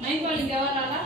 नहीं बोल क्या वाला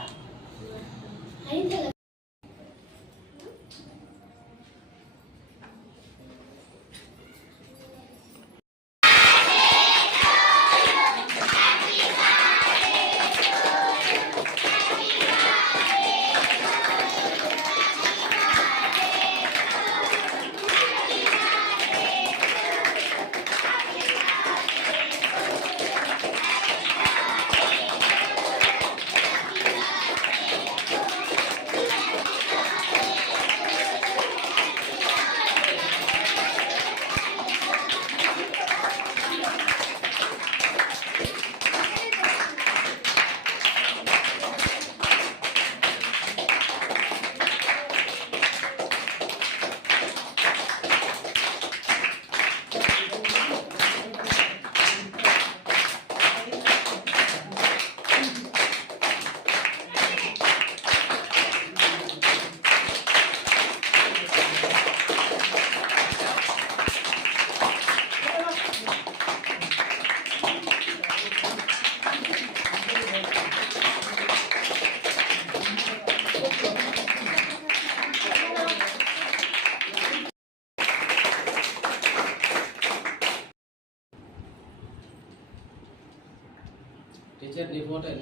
टीचर नी फोन है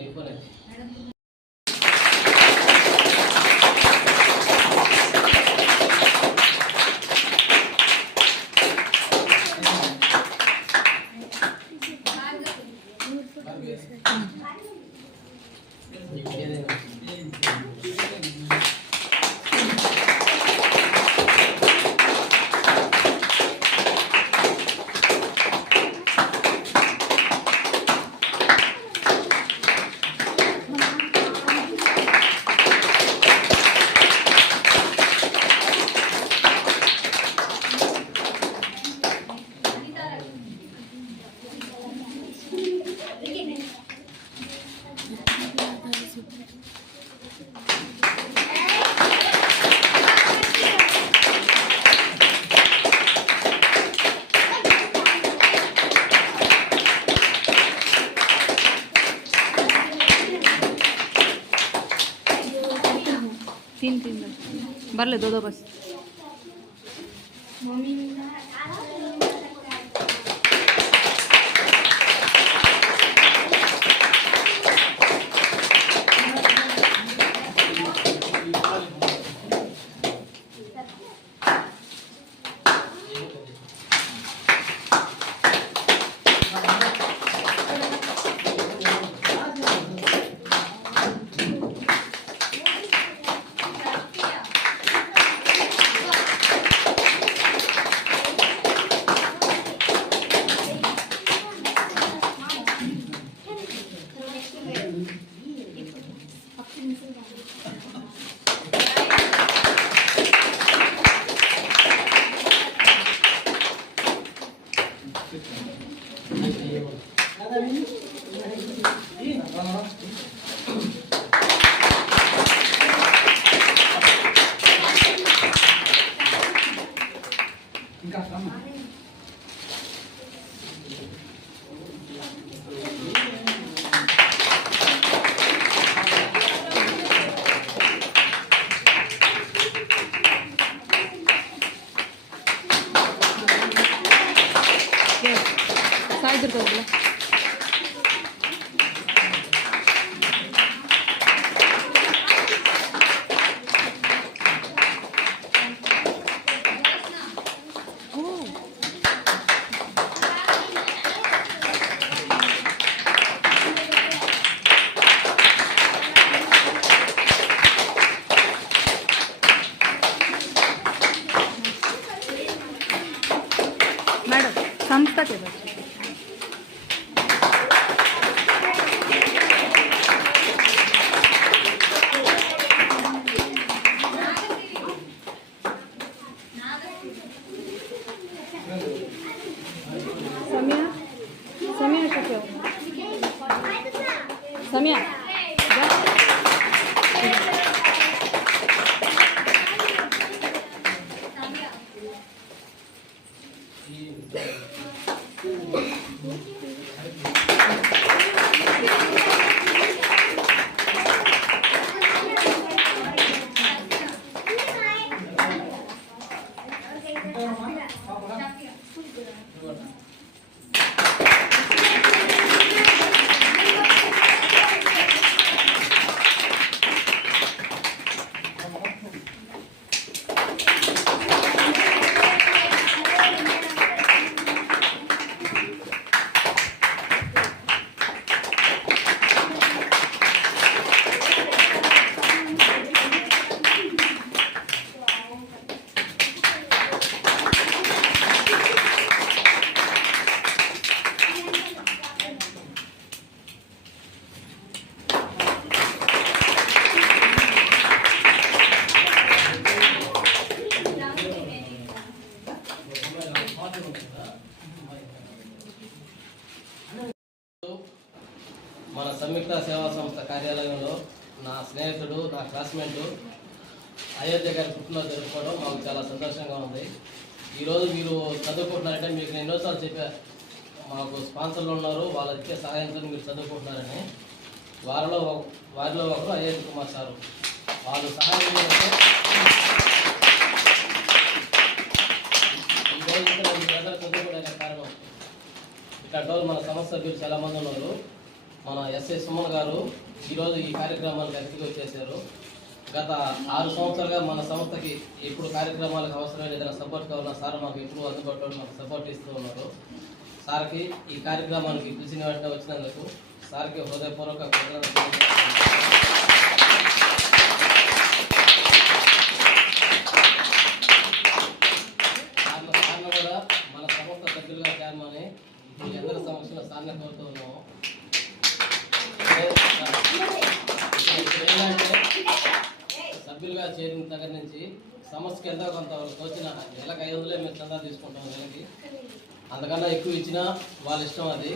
तीन भर ले दो बस इधर कर बोला मैडम संस्था के बच्चे समिया మన సంయుక్త సేవా సంస్థ కార్యాలయంలో నా స్నేహితుడు నా క్లాస్మేట్ అయోధ్య గారి పుట్టినరోజు జరుపుకోవడం మాకు చాలా సంతోషంగా ఉంది. ఈరోజు మీరు చదువుకుంటున్నారంటే మీకు నేను ఎన్నోసార్లు చెప్పా, మాకు స్పాన్సర్లు ఉన్నారు, వాళ్ళ ఇచ్చే సహాయంతో మీరు చదువుకుంటున్నారని. వారిలో ఒకరు అయోధ్య కుమార్ సారు. వాళ్ళు సహాయం చేస్తే ఈరోజు మీరందరూ చదువుకోవడానికి కారణం ఇక్కడ మన సంస్థ సభ్యులు చాలామంది ఉన్నారు. మన ఎస్ఐ సుమన్ గారు ఈరోజు ఈ కార్యక్రమానికి అతిథిగా వచ్చేసారు. గత 6 సంవత్సరాలుగా మన సంస్థకి ఎప్పుడు కార్యక్రమాలకు అవసరమైన ఏదైనా సపోర్ట్ కావాలన్నా సార్ మాకు ఎప్పుడు అందుబాటులో మాకు సపోర్ట్ ఇస్తూ ఉన్నారు. సార్కి ఈ కార్యక్రమానికి పిలిచిన వెంటనే వచ్చినందుకు సార్కి హృదయపూర్వక సార్ను కూడా మన సంస్థ సభ్యులుగా చేరమని మీ అందరి సమక్షంలో సార్ని కోరుతూ ఉన్నాము. సభ్యులుగా చేరిన దగ్గర నుంచి సంస్థకి ఎంతో కొంత వచ్చిన నెలకు 500 మేము చందా తీసుకుంటాం. నెలకి అంతకన్నా ఎక్కువ ఇచ్చినా వాళ్ళ ఇష్టం. అది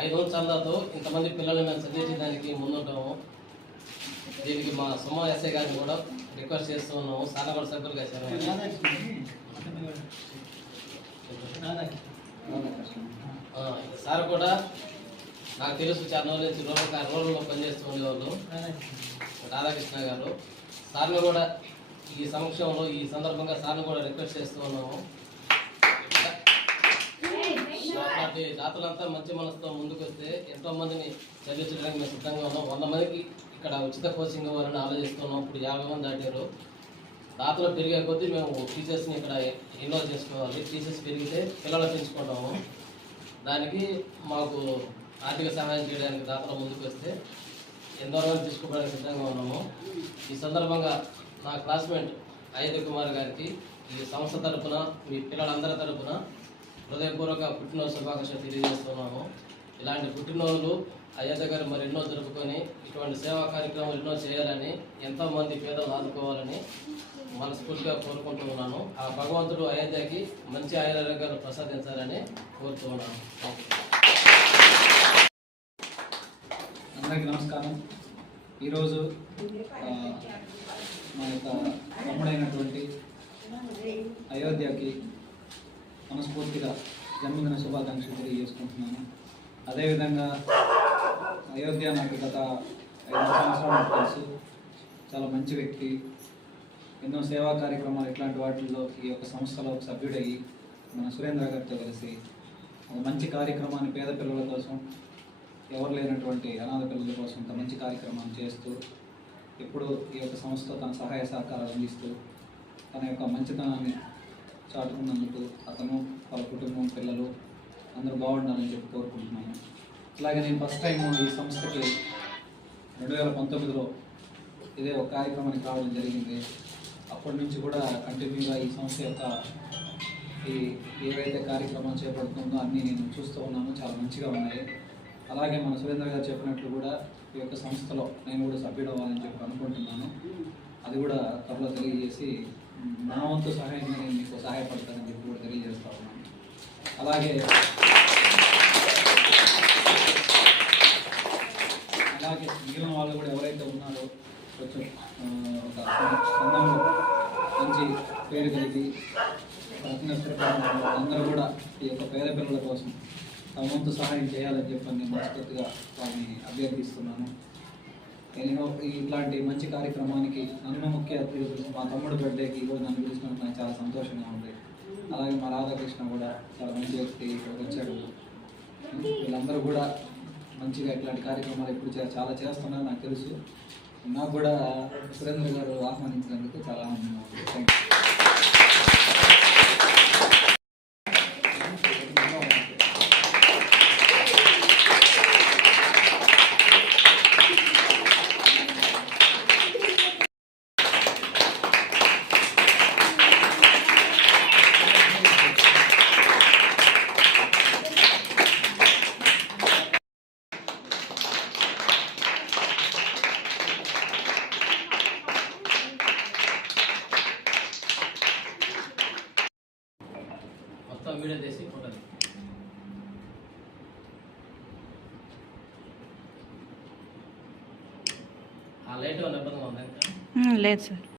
500 చందాతో ఇంతమంది పిల్లల్ని మేము చదివించడానికి ముందుంటాము. దీనికి మా సుమా ఎస్ఐ గారిని కూడా రిక్వెస్ట్ చేస్తూ ఉన్నాము. సార్ కూడా సభ్యులుగా చేరాము. సార్ కూడా నాకు తెలుసు చాలా రోజుల నుంచి రోడ్లో పనిచేస్తూ ఉండేవాళ్ళు రాధాకృష్ణ గారు. సార్లు కూడా ఈ సమక్షంలో ఈ సందర్భంగా సార్లు కూడా రిక్వెస్ట్ చేస్తూ ఉన్నాము. అలాంటి దాతలంతా మంచి మనసుతో ముందుకు వస్తే ఎంతో మందిని చదివించడానికి మేము సిద్ధంగా ఉన్నాం. 100 మందికి ఇక్కడ ఉచిత కోచింగ్ ఇవ్వాలని ఆలోచిస్తున్నాం. ఇప్పుడు 50 మంది దాటారు. దాతలు పెరిగే కొద్దీ మేము టీచర్స్ని ఇక్కడ ఇన్వాల్వ్ చేసుకోవాలి. టీచర్స్ పెరిగితే పిల్లలు పెంచుకుంటాము. దానికి మాకు ఆర్థిక సహాయం చేయడానికి దాతలు ముందుకు వస్తే ఎంతో రోజులు తీసుకోవడానికి సిద్ధంగా ఉన్నాము. ఈ సందర్భంగా నా క్లాస్మేట్ అయోధ్య కుమార్ గారికి ఈ సంస్థ తరఫున మీ పిల్లలందరి తరఫున హృదయపూర్వక పుట్టినరోజు శుభాకాంక్షలు తెలియజేస్తున్నాము. ఇలాంటి పుట్టినరోజులు అయోధ్య గారు మరి ఎన్నో జరుపుకొని ఇటువంటి సేవా కార్యక్రమాలు ఎన్నో చేయాలని, ఎంతోమంది పేదలు ఆదుకోవాలని మనస్ఫూర్తిగా కోరుకుంటూ ఉన్నాను. ఆ భగవంతుడు అయోధ్యకి మంచి ఆయురారోగ్యాలు ప్రసాదించాలని కోరుతూ ఉన్నాను. అందరికీ నమస్కారం. ఈరోజు మా యొక్క తమ్ముడైనటువంటి అయోధ్యకి మనస్ఫూర్తిగా జన్మదిన శుభాకాంక్షలు తెలియజేసుకుంటున్నాను. అదేవిధంగా అయోధ్య నాకు గత 5 సంవత్సరాలు తెలుసు. చాలా మంచి వ్యక్తి. ఎన్నో సేవా కార్యక్రమాలు ఇట్లాంటి వాటిల్లో ఈ యొక్క సంస్థలో సభ్యుడయ్యి మన సురేంద్ర గారితో కలిసి ఒక మంచి కార్యక్రమాన్ని పేద పిల్లల కోసం, ఎవరు లేనటువంటి అనాథ పిల్లల కోసం ఇంత మంచి కార్యక్రమాన్ని చేస్తూ ఎప్పుడు ఈ యొక్క సంస్థ తన సహాయ సహకారాలు అందిస్తూ తన యొక్క మంచితనాన్ని చాటుకున్నందుకు అతను, వాళ్ళ కుటుంబం, పిల్లలు అందరూ బాగుండాలని చెప్పి కోరుకుంటున్నాను. అలాగే నేను ఫస్ట్ టైం ఈ సంస్థకి 2019లో ఇదే ఒక కార్యక్రమానికి రావడం జరిగింది. అప్పటి నుంచి కూడా కంటిన్యూగా ఈ సంస్థ యొక్క ఏవైతే కార్యక్రమాలు చేపడుతుందో అన్నీ నేను చూస్తూ ఉన్నాను. చాలా మంచిగా ఉన్నాయి. అలాగే మన సురేంద్ర గారు చెప్పినట్లు కూడా ఈ యొక్క సంస్థలో నేను కూడా సభ్యుడు అవ్వాలని చెప్పి అనుకుంటున్నాను. అది కూడా త్వరలో తెలియజేసి నా వంతు సహాయంగా నేను మీకు సహాయపడతానని చెప్పి కూడా తెలియజేస్తూ ఉన్నాను. అలాగే మిగిలిన వాళ్ళు కూడా ఎవరైతే ఉన్నారో కొంచెం ఒక సంఘంలో మంచి పేరు కలిగి అందరూ కూడా ఈ యొక్క పేద పిల్లల కోసం తమ వంతు సహాయం చేయాలని చెప్పి నేను మనస్ఫూర్తిగా వారిని అభ్యర్థిస్తున్నాను. నేను ఇట్లాంటి మంచి కార్యక్రమానికి నన్ను ముఖ్య అతిథి మా తమ్ముడు బర్త్డేకి కూడా నన్ను పిలిచినందుకు నాకు చాలా సంతోషంగా ఉంది. అలాగే మా రాధాకృష్ణ కూడా చాలా మంచి వ్యక్తి ఇక్కడికి వచ్చాడు. వీళ్ళందరూ కూడా మంచిగా ఇట్లాంటి కార్యక్రమాలు ఎప్పుడు చాలా చేస్తున్నారు నాకు తెలుసు. నాకు కూడా సురేంద్ర గారు ఆహ్వానించినందుకు చాలా ఆనందంగా ఉంది. Thank you. మొత్తం వీడియో చేసి ఫోటో ఆ లైట్ ఇబ్బందిగా ఉంది ఇంకా లేదు సార్.